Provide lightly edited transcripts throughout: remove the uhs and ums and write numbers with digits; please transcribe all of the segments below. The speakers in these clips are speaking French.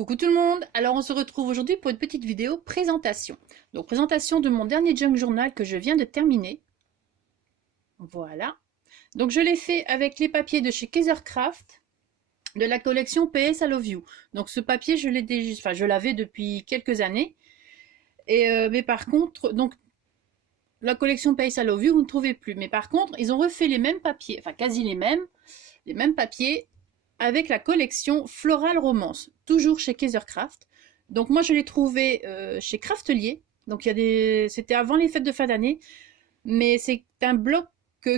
Coucou tout le monde, alors on se retrouve aujourd'hui pour une petite vidéo présentation. Donc présentation de mon dernier junk journal que je viens de terminer. Voilà. Donc je l'ai fait avec les papiers de chez Kaisercraft, de la collection PS I Love You. Donc ce papier je l'ai déjà, enfin je l'avais depuis quelques années. Mais par contre, donc la collection PS I Love You vous ne trouvez plus. Mais par contre, ils ont refait les mêmes papiers, enfin quasi les mêmes papiers avec la collection Floral Romance, toujours chez Kaisercraft. Donc moi je l'ai trouvé chez Craftelier. Donc c'était avant les fêtes de fin d'année, mais c'est un bloc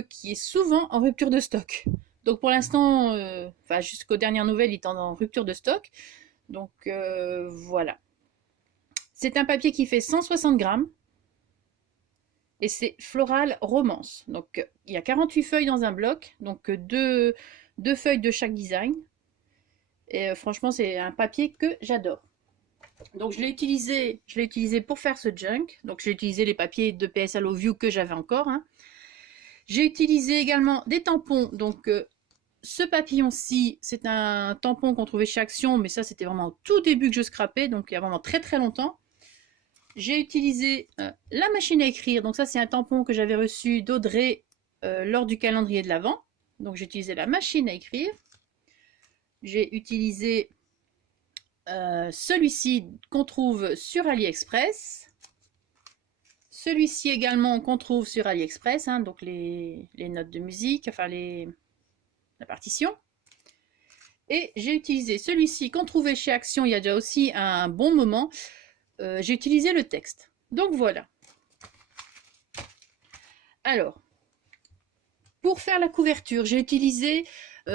qui est souvent en rupture de stock. Donc pour l'instant, enfin jusqu'aux dernières nouvelles, il est en rupture de stock. Donc voilà. C'est un papier qui fait 160 grammes et c'est Floral Romance. Donc il y a 48 feuilles dans un bloc, donc deux feuilles de chaque design. Et franchement, c'est un papier que j'adore. Donc je l'ai utilisé pour faire ce junk. Donc j'ai utilisé les papiers de PS I Love You que j'avais encore. Hein. J'ai utilisé également des tampons. Donc ce papillon-ci, c'est un tampon qu'on trouvait chez Action, mais ça c'était vraiment au tout début que je scrapais, donc il y a vraiment très très longtemps. J'ai utilisé la machine à écrire. Donc ça c'est un tampon que j'avais reçu d'Audrey lors du calendrier de l'Avent. Donc j'ai utilisé la machine à écrire. J'ai utilisé celui-ci qu'on trouve sur AliExpress. Celui-ci également qu'on trouve sur AliExpress, hein, donc les notes de musique, enfin la partition. Et j'ai utilisé celui-ci qu'on trouvait chez Action il y a déjà aussi un bon moment. J'ai utilisé le texte. Donc voilà. Alors, pour faire la couverture, j'ai utilisé...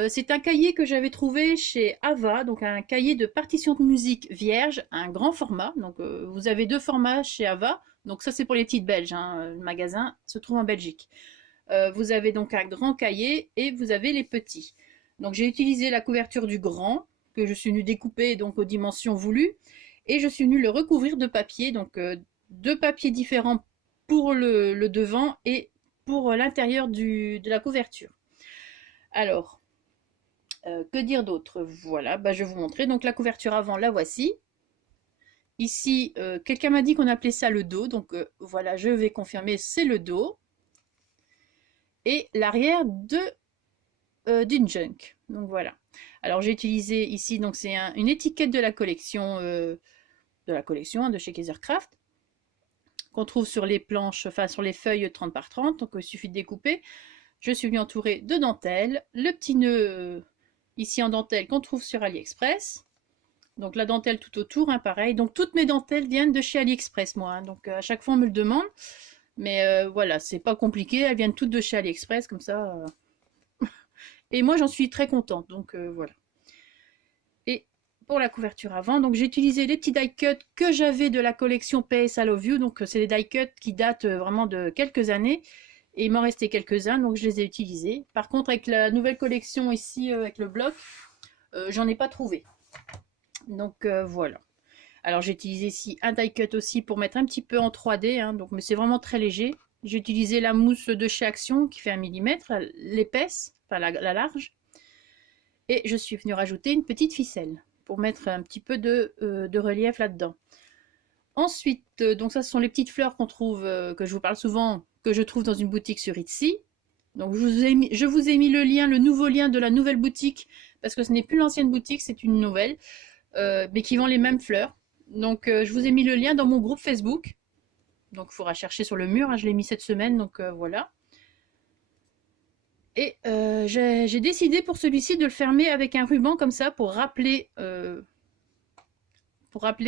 c'est un cahier que j'avais trouvé chez Ava, donc un cahier de partition de musique vierge, un grand format. Donc vous avez deux formats chez Ava. Donc ça c'est pour les petites belges, hein. Le magasin se trouve en Belgique. Vous avez donc un grand cahier et vous avez les petits. Donc j'ai utilisé la couverture du grand, que je suis venue découper donc aux dimensions voulues. Et je suis venue le recouvrir de papier, donc deux papiers différents pour le devant et pour l'intérieur de la couverture. Alors, que dire d'autre? Voilà, bah, je vais vous montrer. Donc la couverture avant, la voici. Ici, quelqu'un m'a dit qu'on appelait ça le dos. Donc voilà, je vais confirmer, c'est le dos. Et l'arrière d'une junk. Donc voilà. Alors j'ai utilisé ici, donc c'est une étiquette de la collection hein, de chez Kaisercraft, qu'on trouve sur les planches, enfin sur les feuilles 30 par 30. Donc il suffit de découper. Je suis venue entourer de dentelle. Le petit nœud ici en dentelle qu'on trouve sur AliExpress. Donc la dentelle tout autour, hein, pareil. Donc toutes mes dentelles viennent de chez AliExpress, moi. Hein. Donc à chaque fois on me le demande. Mais voilà, c'est pas compliqué. Elles viennent toutes de chez AliExpress, comme ça. Et moi j'en suis très contente. Donc voilà. Et pour la couverture avant, donc j'ai utilisé les petits die cuts que j'avais de la collection PS I Love You. Donc c'est des die cuts qui datent vraiment de quelques années. Et il m'en restait quelques-uns, donc je les ai utilisés. Par contre, avec la nouvelle collection ici, avec le bloc, j'en ai pas trouvé. Donc voilà. Alors j'ai utilisé ici un die cut aussi pour mettre un petit peu en 3D, hein, donc, mais c'est vraiment très léger. J'ai utilisé la mousse de chez Action qui fait 1 mm, l'épaisse, enfin la large. Et je suis venue rajouter une petite ficelle pour mettre un petit peu de relief là-dedans. Ensuite, donc ça ce sont les petites fleurs qu'on trouve, que je vous parle souvent, que je trouve dans une boutique sur Etsy. Donc je vous ai mis le lien, le nouveau lien de la nouvelle boutique, parce que ce n'est plus l'ancienne boutique, c'est une nouvelle, mais qui vend les mêmes fleurs. Donc je vous ai mis le lien dans mon groupe Facebook. Donc il faudra chercher sur le mur, hein, je l'ai mis cette semaine, donc voilà. Et j'ai décidé pour celui-ci de le fermer avec un ruban comme ça pour rappeler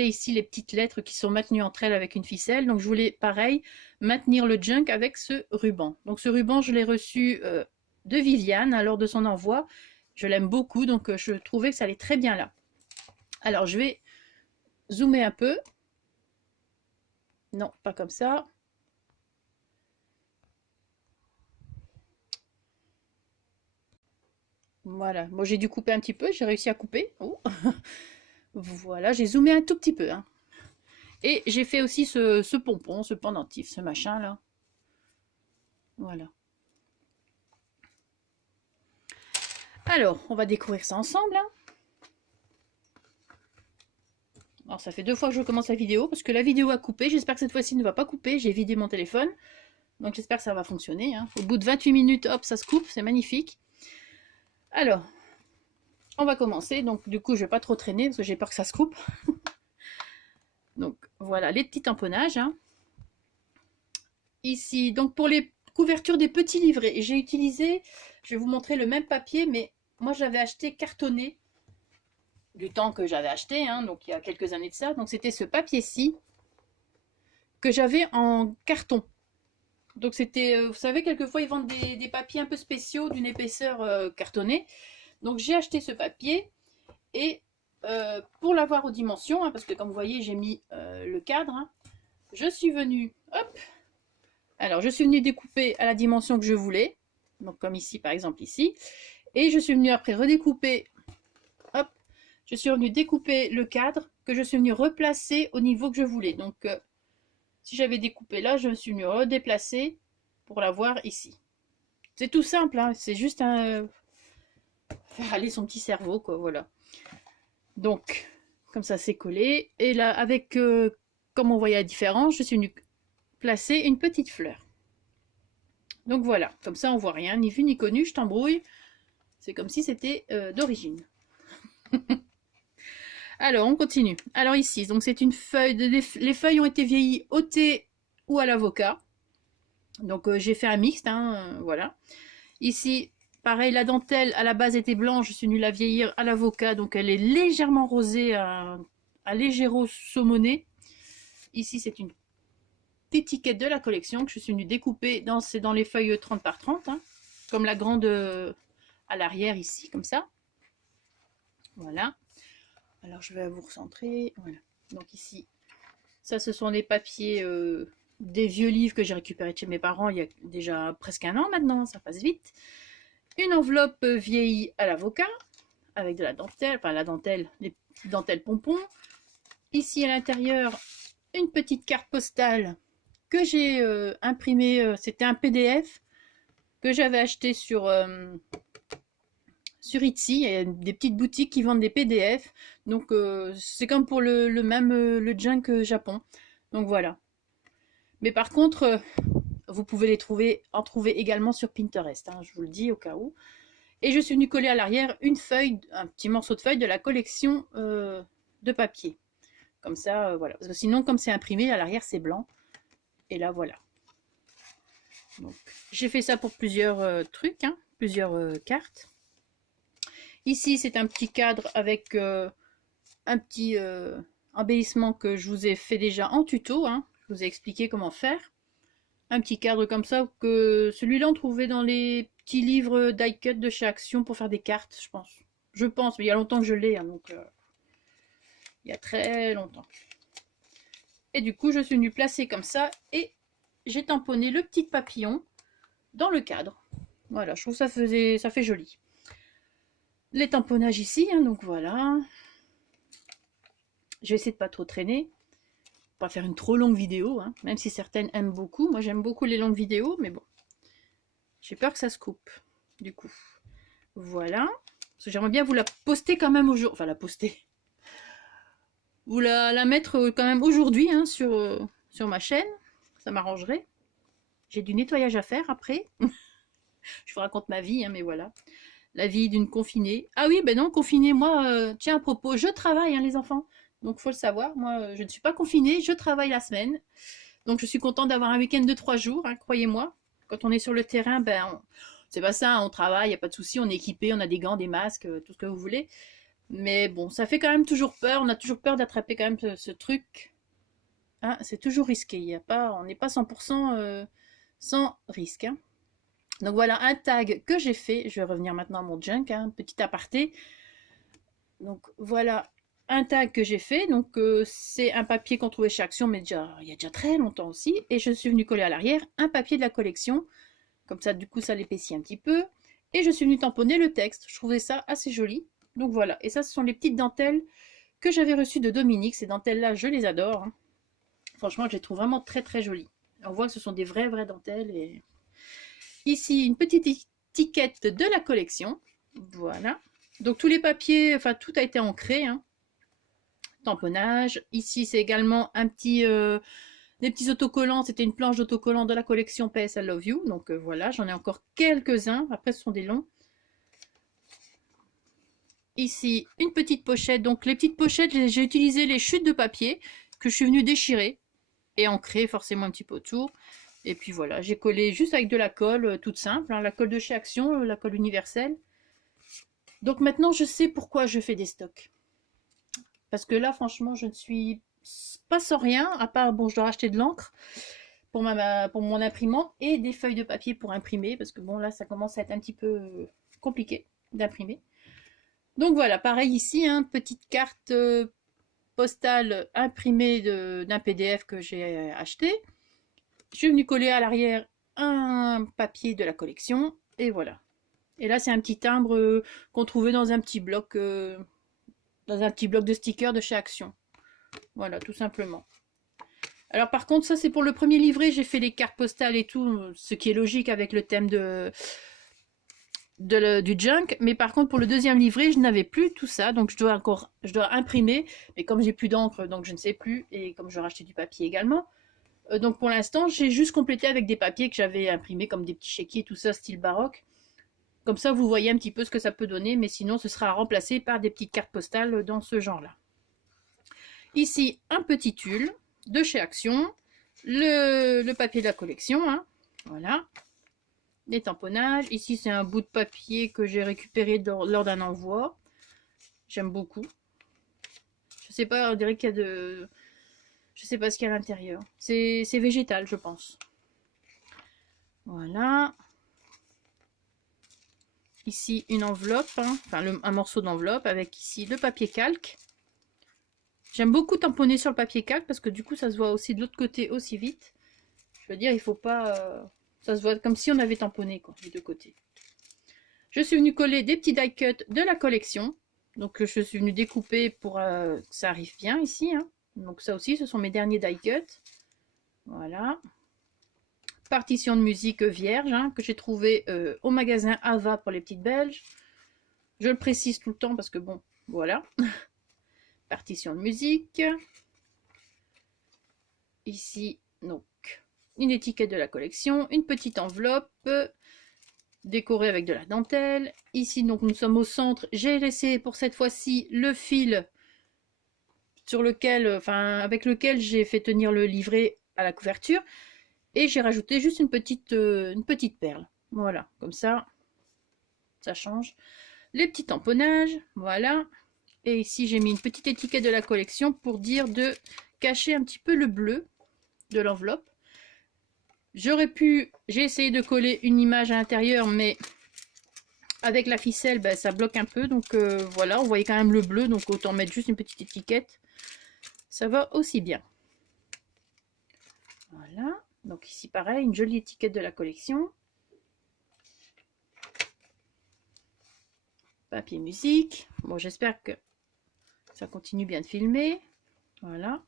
ici les petites lettres qui sont maintenues entre elles avec une ficelle. Donc je voulais pareil maintenir le junk avec ce ruban. Donc ce ruban je l'ai reçu de Viviane lors de son envoi. Je l'aime beaucoup, donc je trouvais que ça allait très bien là. Alors je vais zoomer un peu. Non, pas comme ça. Voilà, moi j'ai dû couper un petit peu, j'ai réussi à couper. Oh. Voilà, j'ai zoomé un tout petit peu. Hein. Et j'ai fait aussi ce pompon, ce pendentif, ce machin là. Voilà. Alors, on va découvrir ça ensemble. Hein. Alors ça fait 2 fois que je commence la vidéo, parce que la vidéo a coupé. J'espère que cette fois-ci ne va pas couper. J'ai vidé mon téléphone. Donc j'espère que ça va fonctionner. Hein. Au bout de 28 minutes, hop, ça se coupe. C'est magnifique. Alors, on va commencer. Donc du coup, je ne vais pas trop traîner, parce que j'ai peur que ça se coupe. Donc voilà, les petits tamponnages. Hein. Ici, donc pour les couvertures des petits livrets, j'ai utilisé, je vais vous montrer le même papier, mais moi j'avais acheté cartonné du temps que j'avais acheté, hein, donc il y a quelques années de ça. Donc c'était ce papier-ci que j'avais en carton. Donc c'était, vous savez, quelquefois ils vendent des papiers un peu spéciaux d'une épaisseur cartonnée. Donc j'ai acheté ce papier et pour l'avoir aux dimensions, hein, parce que comme vous voyez j'ai mis le cadre, hein, je suis venue, hop, alors je suis venue découper à la dimension que je voulais, donc comme ici par exemple ici, et je suis venue après redécouper, hop, je suis venue découper le cadre que je suis venue replacer au niveau que je voulais. Donc si j'avais découpé là, je me suis venue redéplacer pour l'avoir ici. C'est tout simple, hein, c'est juste faire aller son petit cerveau, quoi, voilà. Donc, comme ça c'est collé. Et là, avec, comme on voyait la différence, je suis venue placer une petite fleur. Donc voilà, comme ça on voit rien, ni vu ni connu, je t'embrouille. C'est comme si c'était d'origine. Alors, on continue. Alors ici, donc c'est une feuille, les feuilles ont été vieillies au thé ou à l'avocat. Donc j'ai fait un mixte, hein, voilà. Ici, pareil, la dentelle à la base était blanche, je suis venue la vieillir à l'avocat, donc elle est légèrement rosée, à légèrement saumonée. Ici, c'est une étiquette de la collection que je suis venue découper dans les feuilles 30 par 30, hein, comme la grande à l'arrière ici, comme ça. Voilà. Alors je vais vous recentrer. Voilà. Donc ici, ça ce sont les papiers des vieux livres que j'ai récupérés de chez mes parents il y a déjà presque un an maintenant, ça passe vite. Une enveloppe vieillie à l'avocat avec de la dentelle, enfin la dentelle, les petites dentelles pompons. Ici à l'intérieur, une petite carte postale que j'ai imprimée, c'était un PDF que j'avais acheté sur Etsy. Il y a des petites boutiques qui vendent des PDF. Donc c'est comme pour le même le junk Japon. Donc voilà. Mais par contre, vous pouvez en trouver également sur Pinterest, hein, je vous le dis au cas où. Et je suis venue coller à l'arrière une feuille, un petit morceau de feuille de la collection de papier. Comme ça, voilà. Parce que sinon, comme c'est imprimé, à l'arrière c'est blanc. Et là, voilà. Donc, j'ai fait ça pour plusieurs trucs, hein, plusieurs cartes. Ici, c'est un petit cadre avec un petit embellissement que je vous ai fait déjà en tuto. Hein. Je vous ai expliqué comment faire. Un petit cadre comme ça, que celui-là on trouvait dans les petits livres die-cut de chez Action pour faire des cartes, je pense. Je pense, mais il y a longtemps que je l'ai, hein, donc il y a très longtemps. Et du coup, je suis venue placer comme ça et j'ai tamponné le petit papillon dans le cadre. Voilà, je trouve ça fait joli. Les tamponnages ici, hein, donc voilà. Je vais essayer de pas trop traîner. Pas faire une trop longue vidéo, hein, même si certaines aiment beaucoup. Moi, j'aime beaucoup les longues vidéos, mais bon. J'ai peur que ça se coupe, du coup. Voilà. J'aimerais bien vous la poster quand même aujourd'hui. Enfin, la poster. Vous la mettre quand même aujourd'hui hein, sur ma chaîne. Ça m'arrangerait. J'ai du nettoyage à faire après. Je vous raconte ma vie, hein, mais voilà. La vie d'une confinée. Ah oui, ben non, confinée, moi, tiens, à propos, je travaille, hein, les enfants. Donc, il faut le savoir, moi, je ne suis pas confinée, je travaille la semaine. Donc, je suis contente d'avoir un week-end de 3 jours, hein, croyez-moi. Quand on est sur le terrain, ben, c'est pas ça, on travaille, il n'y a pas de souci, on est équipé, on a des gants, des masques, tout ce que vous voulez. Mais bon, ça fait quand même toujours peur, on a toujours peur d'attraper quand même ce truc. Hein, c'est toujours risqué, on n'est pas 100% sans risque. Hein. Donc voilà un tag que j'ai fait. Je vais revenir maintenant à mon junk, hein, petit aparté. Donc voilà un tag que j'ai fait. Donc c'est un papier qu'on trouvait chez Action, mais il y a déjà très longtemps aussi. Et je suis venue coller à l'arrière un papier de la collection. Comme ça, du coup, ça l'épaissit un petit peu. Et je suis venue tamponner le texte. Je trouvais ça assez joli. Donc voilà. Et ça, ce sont les petites dentelles que j'avais reçues de Dominique. Ces dentelles-là, je les adore. Hein. Franchement, je les trouve vraiment très très jolies. On voit que ce sont des vraies dentelles. Et ici, une petite étiquette de la collection. Voilà. Donc tous les papiers, enfin tout a été ancré. Hein. tamponnage. Ici, c'est également un petit, des petits autocollants. C'était une planche d'autocollants de la collection PS I Love You. Donc voilà, j'en ai encore quelques-uns. Après, ce sont des longs. Ici, une petite pochette. Donc les petites pochettes, j'ai utilisé les chutes de papier que je suis venue déchirer et ancrer forcément un petit peu autour. Et puis voilà, j'ai collé juste avec de la colle toute simple, hein, la colle de chez Action, la colle universelle. Donc maintenant, je sais pourquoi je fais des stocks. Parce que là, franchement, je ne suis pas sans rien, à part, bon, je dois racheter de l'encre pour mon imprimante et des feuilles de papier pour imprimer, parce que bon, là, ça commence à être un petit peu compliqué d'imprimer. Donc voilà, pareil ici, hein, petite carte postale imprimée d'un PDF que j'ai acheté. Je suis venue coller à l'arrière un papier de la collection, et voilà. Et là, c'est un petit timbre qu'on trouvait dans un petit bloc de stickers de chez Action. Voilà, tout simplement. Alors par contre, ça c'est pour le premier livret, j'ai fait les cartes postales et tout, ce qui est logique avec le thème du junk. Mais par contre, pour le deuxième livret, je n'avais plus tout ça, donc je dois imprimer. Mais comme j'ai plus d'encre, donc je ne sais plus, et comme je dois racheter du papier également. Donc pour l'instant, j'ai juste complété avec des papiers que j'avais imprimés, comme des petits chéquiers, tout ça, style baroque. Comme ça, vous voyez un petit peu ce que ça peut donner, mais sinon, ce sera remplacé par des petites cartes postales dans ce genre-là. Ici, un petit tulle de chez Action, le papier de la collection, hein, voilà, des tamponnages. Ici, c'est un bout de papier que j'ai récupéré lors d'un envoi. J'aime beaucoup. Je sais pas, on dirait qu'il y a de... Je sais pas ce qu'il y a à l'intérieur. C'est végétal, je pense. Voilà. Ici, une enveloppe, hein, enfin un morceau d'enveloppe avec ici le papier calque. J'aime beaucoup tamponner sur le papier calque parce que du coup, ça se voit aussi de l'autre côté aussi vite. Je veux dire, il faut pas... ça se voit comme si on avait tamponné, quoi, des deux côtés. Je suis venue coller des petits die cuts de la collection. Donc, je suis venue découper pour que ça arrive bien ici, hein. Donc, ça aussi, ce sont mes derniers die cuts. Voilà. Partition de musique vierge, hein, que j'ai trouvé au magasin Ava pour les petites belges. Je le précise tout le temps parce que bon, voilà. Partition de musique. Ici, donc, une étiquette de la collection, une petite enveloppe décorée avec de la dentelle. Ici, donc, nous sommes au centre. J'ai laissé pour cette fois-ci le fil sur lequel, avec lequel j'ai fait tenir le livret à la couverture. Et j'ai rajouté juste une petite perle. Voilà, comme ça, ça change. Les petits tamponnages, voilà. Et ici, j'ai mis une petite étiquette de la collection pour dire de cacher un petit peu le bleu de l'enveloppe. J'ai essayé de coller une image à l'intérieur, mais avec la ficelle, ben, ça bloque un peu. Donc voilà, on voyait quand même le bleu, donc autant mettre juste une petite étiquette. Ça va aussi bien. Voilà, donc ici pareil, une jolie étiquette de la collection. Papier musique. Bon, j'espère que ça continue bien de filmer. Voilà.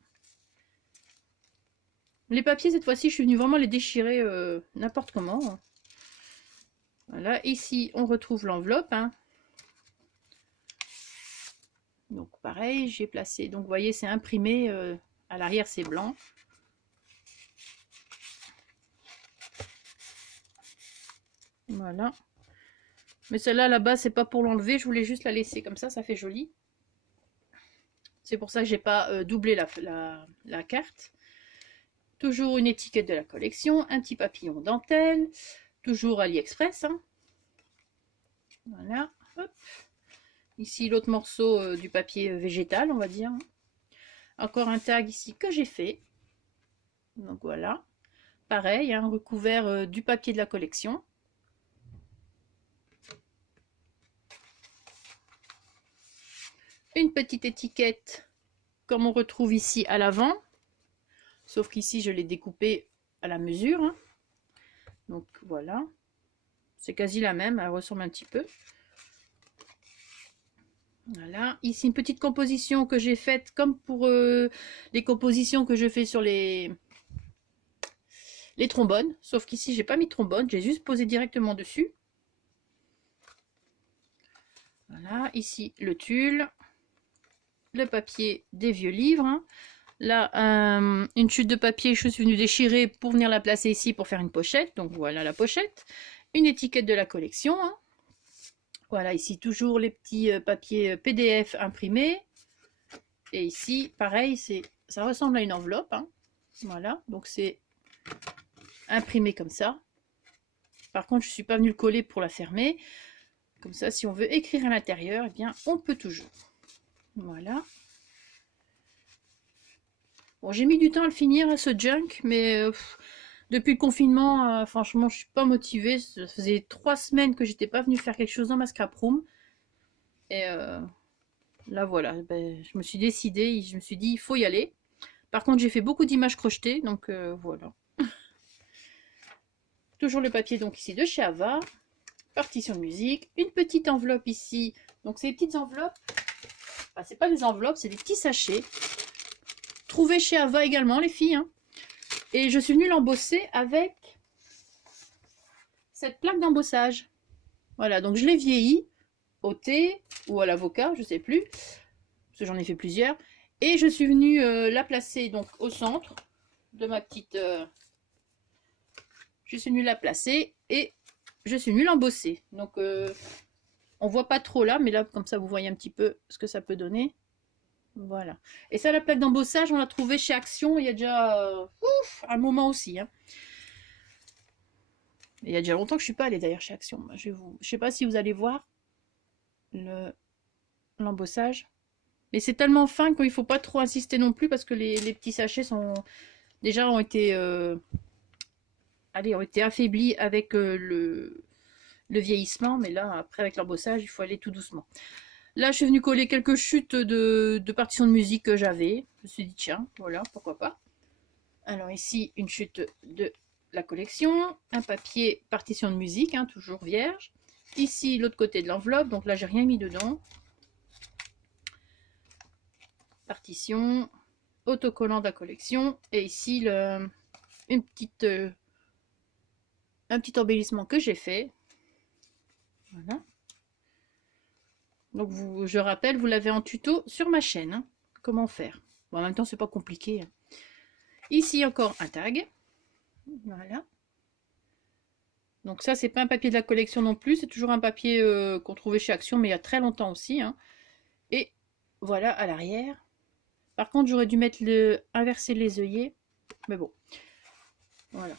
Les papiers, cette fois-ci, je suis venue vraiment les déchirer n'importe comment. Voilà, ici, on retrouve l'enveloppe. Hein. Donc, pareil, j'ai placé... Donc, vous voyez, c'est imprimé. À l'arrière, c'est blanc. Voilà. Mais celle-là, là-bas, c'est pas pour l'enlever. Je voulais juste la laisser comme ça fait joli. C'est pour ça que j'ai pas doublé la carte. Toujours une étiquette de la collection, un petit papillon dentelle, toujours AliExpress. Hein. Voilà. Hop. Ici, l'autre morceau du papier végétal, on va dire. Encore un tag ici que j'ai fait. Donc voilà. Pareil, hein, recouvert du papier de la collection. Une petite étiquette comme on retrouve ici à l'avant. Sauf qu'ici, je l'ai découpée à la mesure. Hein. Donc voilà. C'est quasi la même, elle ressemble un petit peu. Voilà. Ici, une petite composition que j'ai faite comme pour les compositions que je fais sur les trombones. Sauf qu'ici, j'ai pas mis de trombone, j'ai juste posé directement dessus. Voilà. Ici, le tulle. le papier des vieux livres. Hein. Là, une chute de papier, je suis venue déchirer pour venir la placer ici pour faire une pochette. Donc voilà la pochette. Une étiquette de la collection. Hein. Voilà, ici toujours les petits papiers PDF imprimés. Et ici, pareil, ça ressemble à une enveloppe. Hein. Voilà, donc c'est imprimé comme ça. Par contre, je ne suis pas venue le coller pour la fermer. Comme ça, si on veut écrire à l'intérieur, eh bien, on peut toujours. Voilà. Bon, j'ai mis du temps à le finir, ce junk, mais depuis le confinement, franchement, je suis pas motivée. Ça faisait 3 semaines que j'étais pas venue faire quelque chose dans ma scrap room. Et là, voilà, ben, je me suis décidée, je me suis dit, il faut y aller. Par contre, j'ai fait beaucoup d'images crochetées, donc voilà. Toujours le papier donc ici de chez Ava. Partition de musique. Une petite enveloppe ici. Donc, ces petites enveloppes, enfin, c'est pas des enveloppes, c'est des petits sachets. Trouvés chez Ava également, les filles. Hein. Et je suis venue l'embosser avec cette plaque d'embossage. Voilà, donc je l'ai vieilli au thé ou à l'avocat, je sais plus. Parce que j'en ai fait plusieurs. Et je suis venue la placer donc au centre de ma petite... je suis venue la placer et je suis venue l'embosser. Donc on voit pas trop là, mais là comme ça vous voyez un petit peu ce que ça peut donner. Voilà. Et ça, la plaque d'embossage, on l'a trouvée chez Action il y a déjà un moment aussi. Hein. Il y a déjà longtemps que je suis pas allée d'ailleurs chez Action. Je sais pas si vous allez voir l'embossage. Mais c'est tellement fin qu'il faut pas trop insister non plus parce que les petits sachets sont déjà ont été affaiblis avec le vieillissement. Mais là, après avec l'embossage, il faut aller tout doucement. Là, je suis venue coller quelques chutes de partitions de musique que j'avais. Je me suis dit, tiens, voilà, pourquoi pas. Alors ici, une chute de la collection. Un papier partition de musique, hein, toujours vierge. Ici, l'autre côté de l'enveloppe. Donc là, j'ai rien mis dedans. Partition. Autocollant de la collection. Et ici, un petit embellissement que j'ai fait. Voilà. Donc, je rappelle, vous l'avez en tuto sur ma chaîne. Hein, comment faire. Bon, en même temps, c'est pas compliqué. Hein. Ici, encore un tag. Voilà. Donc ça, c'est pas un papier de la collection non plus. C'est toujours un papier qu'on trouvait chez Action, mais il y a très longtemps aussi. Hein. Et voilà, à l'arrière. Par contre, j'aurais dû mettre inverser les œillets. Mais bon. Voilà.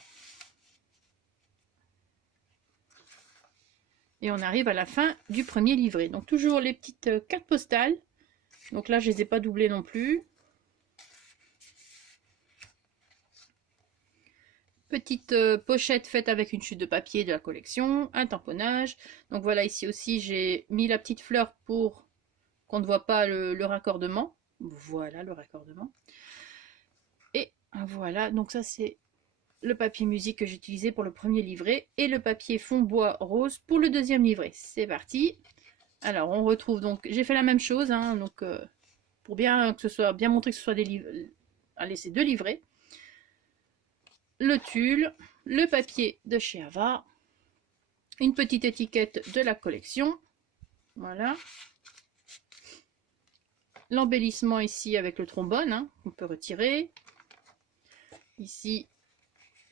Et on arrive à la fin du premier livret. Donc toujours les petites cartes postales. Donc là, je les ai pas doublées non plus. Petite pochette faite avec une chute de papier de la collection. Un tamponnage. Donc voilà, ici aussi, j'ai mis la petite fleur pour qu'on ne voit pas le raccordement. Voilà le raccordement. Et voilà, donc ça c'est le papier musique que j'ai utilisé pour le premier livret et le papier fond bois rose pour le deuxième livret. C'est parti. Alors on retrouve donc, j'ai fait la même chose, hein, donc pour bien que ce soit bien montré que ce soit des livres. Allez, c'est 2 livrets. Le tulle, le papier de chez Ava, une petite étiquette de la collection. Voilà. L'embellissement ici avec le trombone, hein, on peut retirer. Ici.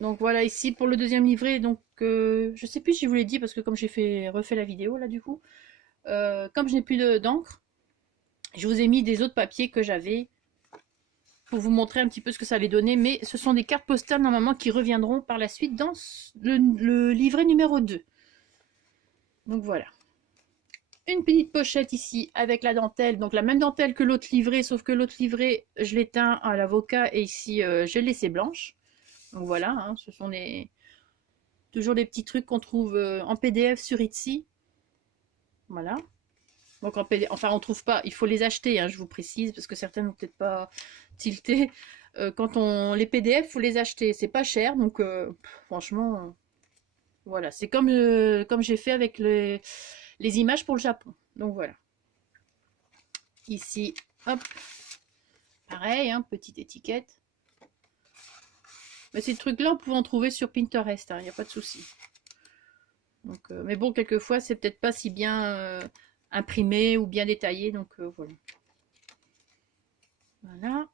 Donc voilà, ici pour le deuxième livret, donc je sais plus si je vous l'ai dit parce que comme j'ai refait la vidéo là du coup, comme je n'ai plus d'encre, je vous ai mis des autres papiers que j'avais pour vous montrer un petit peu ce que ça allait donner, mais ce sont des cartes postales normalement qui reviendront par la suite dans le livret numéro 2. Donc voilà. Une petite pochette ici avec la dentelle, donc la même dentelle que l'autre livret, sauf que l'autre livret, je l'ai teint à l'avocat et ici, je l'ai laissé blanche. Donc voilà, hein, ce sont toujours des petits trucs qu'on trouve en PDF sur Etsy. Voilà. Donc en PDF, enfin on trouve pas, il faut les acheter, hein, je vous précise, parce que certaines n'ont peut-être pas tilté. Quand les PDF, faut les acheter, c'est pas cher, donc franchement, voilà. C'est comme j'ai fait avec les images pour le Japon. Donc voilà. Ici, hop, pareil, hein, petite étiquette. Mais ces trucs-là, on peut en trouver sur Pinterest, il n'y a pas de souci. Donc, mais bon, quelquefois, c'est peut-être pas si bien imprimé ou bien détaillé, donc voilà. Voilà.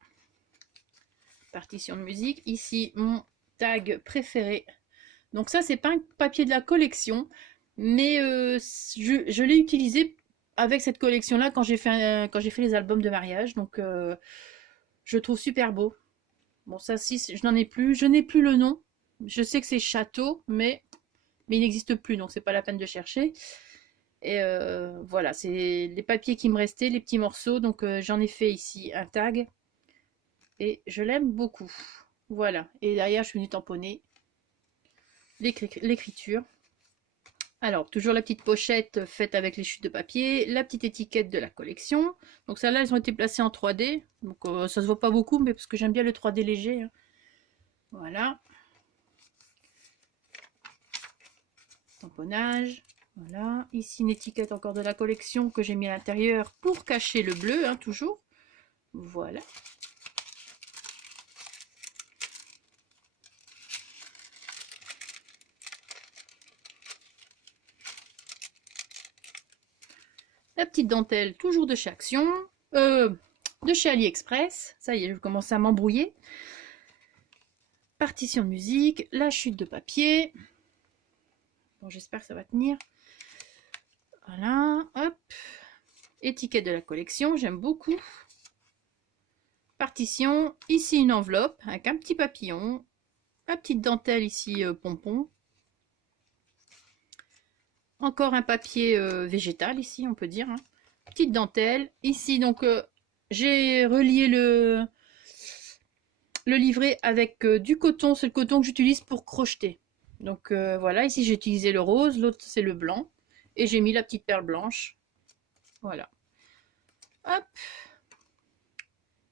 Partition de musique. Ici, mon tag préféré. Donc ça, c'est pas un papier de la collection, mais je l'ai utilisé avec cette collection-là quand j'ai fait, les albums de mariage. Donc je le trouve super beau. Bon, ça, si, je n'en ai plus. Je n'ai plus le nom. Je sais que c'est Château, mais il n'existe plus, donc c'est pas la peine de chercher. Et voilà, c'est les papiers qui me restaient, les petits morceaux. Donc j'en ai fait ici un tag. Et je l'aime beaucoup. Voilà. Et derrière, je suis venue tamponner l'écriture. Alors, toujours la petite pochette faite avec les chutes de papier, la petite étiquette de la collection. Donc celles-là, elles ont été placées en 3D. Donc ça se voit pas beaucoup, mais parce que j'aime bien le 3D léger. Hein. Voilà. Tamponnage. Voilà. Ici, une étiquette encore de la collection que j'ai mis à l'intérieur pour cacher le bleu, hein, toujours. Voilà. La petite dentelle, toujours de chez Action. De chez AliExpress. Ça y est, je commence à m'embrouiller. Partition de musique. La chute de papier. Bon, j'espère que ça va tenir. Voilà, hop. Étiquette de la collection, j'aime beaucoup. Partition. Ici, une enveloppe avec un petit papillon. La petite dentelle ici, pompon. Encore un papier végétal ici, on peut dire. Hein. Petite dentelle. Ici, donc, j'ai relié le livret avec du coton. C'est le coton que j'utilise pour crocheter. Donc, voilà. Ici, j'ai utilisé le rose. L'autre, c'est le blanc. Et j'ai mis la petite perle blanche. Voilà. Hop.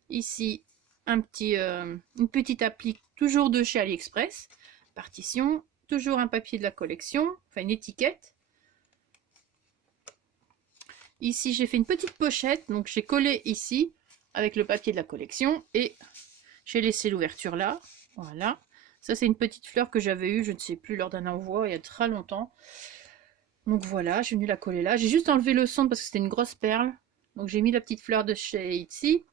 Ici, une petite applique, toujours de chez AliExpress. Partition. Toujours un papier de la collection. Enfin, une étiquette. Ici, j'ai fait une petite pochette, donc j'ai collé ici avec le papier de la collection et j'ai laissé l'ouverture là. Voilà. Ça, c'est une petite fleur que j'avais eue, je ne sais plus, lors d'un envoi il y a très longtemps. Donc voilà, j'ai venu la coller là. J'ai juste enlevé le centre parce que c'était une grosse perle. Donc j'ai mis la petite fleur de chez Etsy.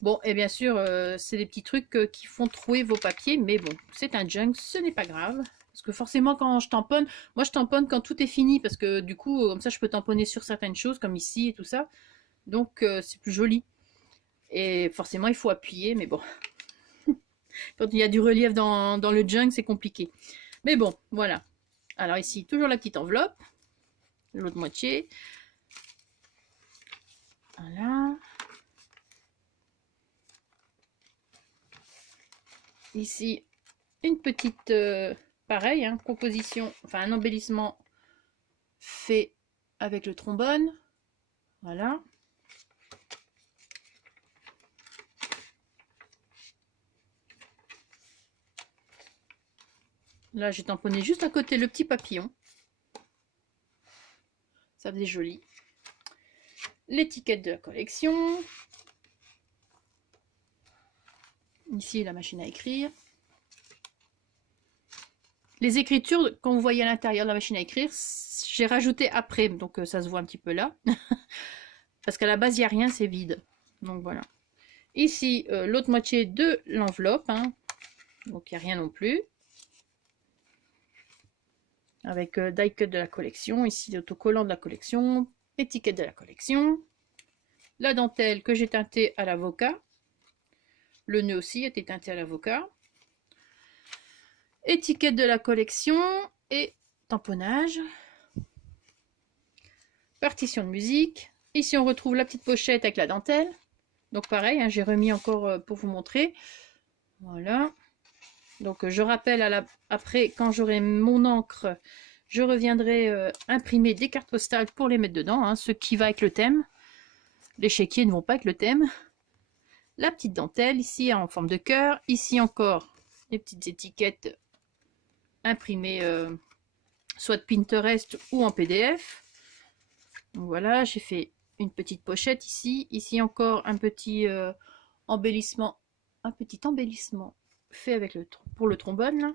Bon, et bien sûr, c'est des petits trucs qui font trouer vos papiers, mais bon, c'est un junk, ce n'est pas grave. Parce que forcément, quand je tamponne, moi je tamponne quand tout est fini, parce que du coup, comme ça, je peux tamponner sur certaines choses, comme ici et tout ça. Donc, c'est plus joli. Et forcément, il faut appuyer, mais bon. Quand il y a du relief dans le junk, c'est compliqué. Mais bon, voilà. Alors ici, toujours la petite enveloppe. L'autre moitié. Voilà. Ici, une petite... pareil, hein, composition, enfin un embellissement fait avec le trombone. Voilà. Là, j'ai tamponné juste à côté le petit papillon. Ça faisait joli. L'étiquette de la collection. Ici, la machine à écrire. Les écritures, quand vous voyez à l'intérieur de la machine à écrire, j'ai rajouté après, donc ça se voit un petit peu là. Parce qu'à la base, il n'y a rien, c'est vide. Donc voilà. Ici, l'autre moitié de l'enveloppe. Hein. Donc il n'y a rien non plus. Avec die cut de la collection. Ici, l'autocollant de la collection. Étiquette de la collection. La dentelle que j'ai teintée à l'avocat. Le nœud aussi était teinté à l'avocat. Étiquette de la collection et tamponnage. Partition de musique. Ici, on retrouve la petite pochette avec la dentelle. Donc pareil, hein, j'ai remis encore pour vous montrer. Voilà. Donc je rappelle, après, quand j'aurai mon encre, je reviendrai imprimer des cartes postales pour les mettre dedans. Hein, ce qui va avec le thème. Les chéquiers ne vont pas avec le thème. La petite dentelle ici en forme de cœur. Ici encore, les petites étiquettes imprimées soit de Pinterest ou en PDF. Donc voilà, j'ai fait une petite pochette ici. Ici encore un petit embellissement. Un petit embellissement fait avec pour le trombone. Là.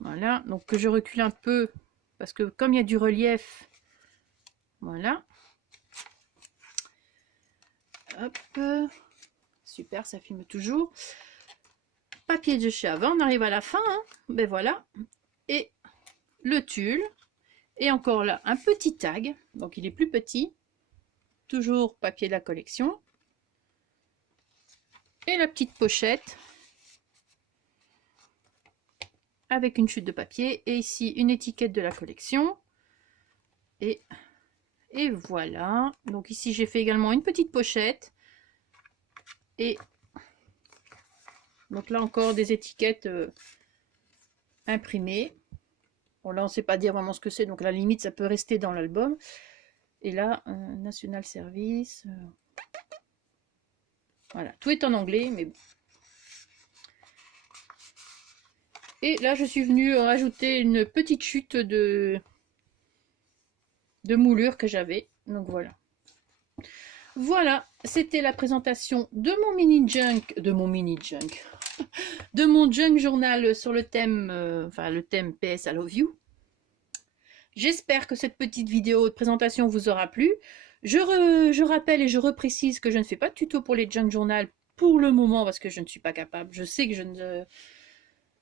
Voilà, donc que je recule un peu parce que comme il y a du relief, voilà. Hop, super, ça filme toujours. Papier de chez Ava, on arrive à la fin, hein. Ben voilà. Et le tulle. Et encore là, un petit tag. Donc il est plus petit. Toujours papier de la collection. Et la petite pochette. Avec une chute de papier. Et ici, une étiquette de la collection. Et voilà. Donc ici, j'ai fait également une petite pochette. Et donc là encore, des étiquettes imprimées. Bon, là, on ne sait pas dire vraiment ce que c'est. Donc, à la limite, ça peut rester dans l'album. Et là, National Service. Voilà, tout est en anglais, mais bon. Et là, je suis venue rajouter une petite chute de moulure que j'avais. Donc, voilà. Voilà, c'était la présentation de mon de mon junk journal sur le thème, le thème PS I Love You. J'espère que cette petite vidéo de présentation vous aura plu. Je rappelle et je reprécise que je ne fais pas de tuto pour les junk journal pour le moment parce que je ne suis pas capable. Je sais que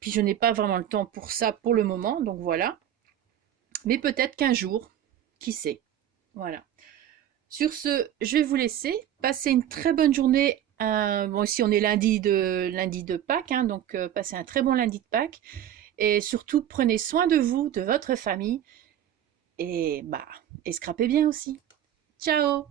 puis je n'ai pas vraiment le temps pour ça pour le moment, donc voilà. Mais peut-être qu'un jour, qui sait. Voilà. Sur ce, je vais vous laisser. Passez une très bonne journée. Bon, ici on est lundi de Pâques, hein, donc passez un très bon lundi de Pâques. Et surtout, prenez soin de vous, de votre famille. Et scrapez bien aussi. Ciao!